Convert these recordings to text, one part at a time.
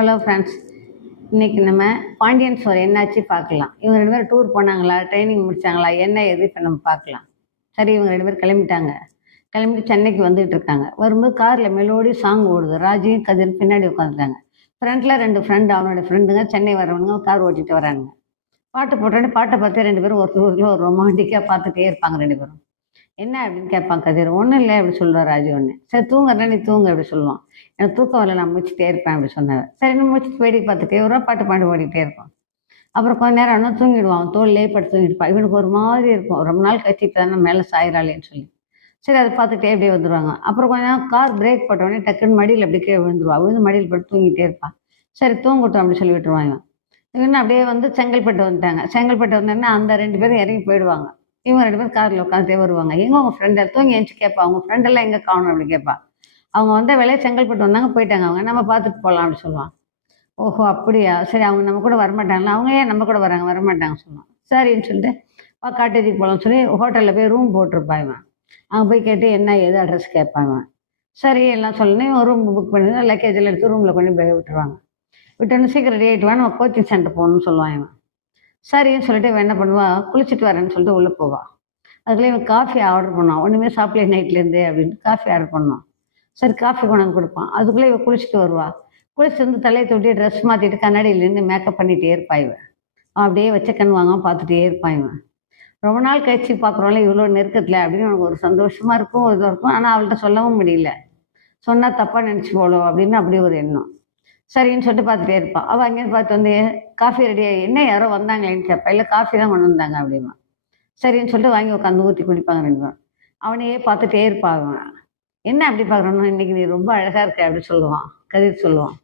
Hello friends, இன்னைக்கு நம்ம Pandian store என்னாச்சு பார்க்கலாம். இவங்க 2 பேரும் டூர் போனாங்களா, ட்ரைனிங் முடிச்சாங்களா, என்ன ஏது இப்போ நம்ம பார்க்கலாம். சரி, இவங்க 2 பேரும் கிளம்பிட்டாங்க. கிளம்பி சென்னைக்கு வந்துட்டு இருக்காங்க. வரும்போது காரில் மெலோடி சாங் ஓடுது. ராஜியும் கதிர் பின்னாடி உட்காந்துருக்காங்க. ஃப்ரண்ட்ல 2 ஃப்ரெண்டு, அவனோட ஃப்ரெண்டுங்க சென்னை வரவனுங்க கார் ஓட்டிட்டு வரானுங்க. பாட்டு போட்டோன்னே பாட்டை பார்த்தே 2 பேரும் ஒருத்தர் ஒரு ரொமான்டிக்காக பார்த்துட்டே இருப்பாங்க 2 பேரும். என்ன அப்படின்னு கேட்பான் கதிர். ஒன்றும் இல்லை அப்படி சொல்லுவார் ராஜு. ஒன்று சரி தூங்குறேன்னா நீ தூங்கு அப்படி சொல்லுவான். எனக்கு தூக்கம் வரல, நான் முடிச்சுட்டே இருப்பேன் அப்படி சொன்னார். சரி இன்னும் முடிச்சுட்டு வேடிக்கை பார்த்துட்டே வருவா, பாட்டு பாட்டு ஓடிக்கிட்டே இருக்கும். அப்புறம் கொஞ்ச நேரம் ஆனால் தூங்கிடுவான். அவன் தோல்லே படுத்து தூங்கிடுப்பான். இவனுக்கு ஒரு மாதிரி இருக்கும், ரொம்ப நாள் கழிச்சு இப்போ தானே மேலே சாயிறாளேன்னு சொல்லி. சரி அதை பார்த்துட்டே அப்படியே வந்துடுவாங்க. அப்புறம் கொஞ்ச நேரம் கார் பிரேக் போட்டோடனே டக்குன்னு மடியில் அப்படி கீழே விழுந்துருவா. விழுந்து மடியில் படுத்து தூங்கிட்டே இருப்பான். சரி தூங்கட்டும் அப்படி சொல்லி விட்டுருவாங்க. இவன் அப்படியே வந்து செங்கல்பட்டு வந்துட்டாங்க. செங்கல்பட்டு வந்தோடனே அந்த 2 பேரும் இறங்கி போயிடுவாங்க. இவங்க 2 பேரும் காரில் உட்காந்துட்டே வருவாங்க. எங்கே உங்கள் ஃப்ரெண்டு தூங்கி எழுந்துச்சு கேட்பா. அவங்க ஃப்ரெண்டெல்லாம் எங்கே காணும் அப்படி கேட்பா. அவங்க வந்த வேலையை செங்கல்பட்டு வந்தாங்க, போயிட்டாங்க. அவங்க நம்ம பார்த்துட்டு போகலாம் அப்படி சொல்லுவான். ஓஹோ அப்படியா, சரி அவங்க நம்ம கூட வரமாட்டாங்களா, அவங்க ஏன் நம்ம கூட வராங்க வரமாட்டாங்க சொல்லுவான். சரின்னு சொல்லிட்டு காட்டேஜுக்கு போகலாம்னு சொல்லி ஹோட்டலில் போய் ரூம் போட்டிருப்பான் இவன். அங்கே போய் கேட்டு என்ன ஏது அட்ரஸ் கேட்பாங்க. சரி எல்லாம் சொல்லணும். இவன் ரூம் புக் பண்ணி லக்கேஜில் எடுத்து ரூமில் கொண்டு போய் விட்டுருவாங்க. விட்டோன்னு சீக்கிரம் ரெடி ஆகிட்டு நம்ம கோச்சிங் சென்டர் போகணும்னு சொல்லுவான் இவன். சரின்னு சொல்லிட்டு இவன் என்ன பண்ணுவான், குளிச்சுட்டு வரேன்னு சொல்லிட்டு உள்ளே போவான். அதுக்குள்ளே இவன் காஃபி ஆர்டர் பண்ணான். ஒன்றுமே சாப்பிடல நைட்லேருந்து அப்படின்ட்டு காஃபி ஆர்டர் பண்ணான். சரி காஃபி கொண்டாந்து கொடுப்பான். அதுக்குள்ளே இவன் குளிச்சுட்டு வருவா. குளிச்சுட்டு வந்து தலையை தொட்டி ட்ரெஸ் மாற்றிட்டு கண்ணாடியிலேருந்து மேக்கப் பண்ணிகிட்டே இருப்பான் இவன். அவன் அப்படியே வச்ச கண் வாங்காம பார்த்துட்டே இருப்பான் இவன். ரொம்ப நாள் கழிச்சு பார்க்குறோம்ல இவ்வளோ நெருக்கத்தில் அப்படின்னு அவனுக்கு ஒரு சந்தோஷமாக இருக்கும், இதாக இருக்கும். ஆனால் அவள்கிட்ட சொல்லவும் முடியல. சொன்னால் தப்பாக நினச்சி போலும் அப்படின்னு அப்படி ஒரு எண்ணம். சரின்னு சொல்லிட்டு பார்த்துட்டே இருப்பான். அவள் அங்கேருந்து பார்த்து வந்து காஃபி ரெடியாக என்ன யாரோ வந்தாங்களேன்னு கேட்பா. இல்லை காஃபி தான் கொண்டு வந்தாங்க அப்படிமா. சரின்னு சொல்லிட்டு வாங்கி உட்காந்து ஊற்றி குடிப்பாங்க 2 பேரும். அவனையே பார்த்துட்டே இருப்பான் அவன். என்ன அப்படி பார்க்குறோன்னு, இன்னைக்கு நீ ரொம்ப அழகாக இருக்க அப்படி சொல்லுவான் கதிர் சொல்லுவான்.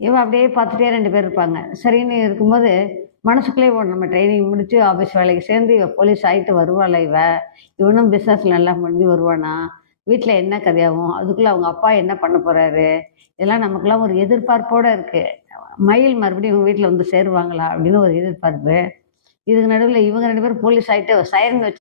இவன் அப்படியே பார்த்துட்டே 2 பேர் இருப்பாங்க. சரின்னு இருக்கும்போது மனசுக்குள்ளே ஓடும், நம்ம ட்ரைனிங் முடிச்சு ஆஃபீஸ் வேலைக்கு சேர்ந்து இவ போலீஸ் ஆகிட்டு வருவாள இவனும் பிஸ்னஸில் நல்லா முடிஞ்சு வருவானா, வீட்டில் என்ன கதையாகும், அதுக்குள்ளே அவங்க அப்பா என்ன பண்ண போகிறாரு, இதெல்லாம் நமக்குலாம் ஒரு எதிர்பார்ப்போடு இருக்குது. மயில் மறுபடியும் இவங்க வீட்டில் வந்து சேருவாங்களா அப்படின்னு ஒரு எதிர்பார்ப்பு. இதுக்கு நடுவில் இவங்க 2 பேரும் போலீஸ் ஆகிட்டு சைரன் வச்சு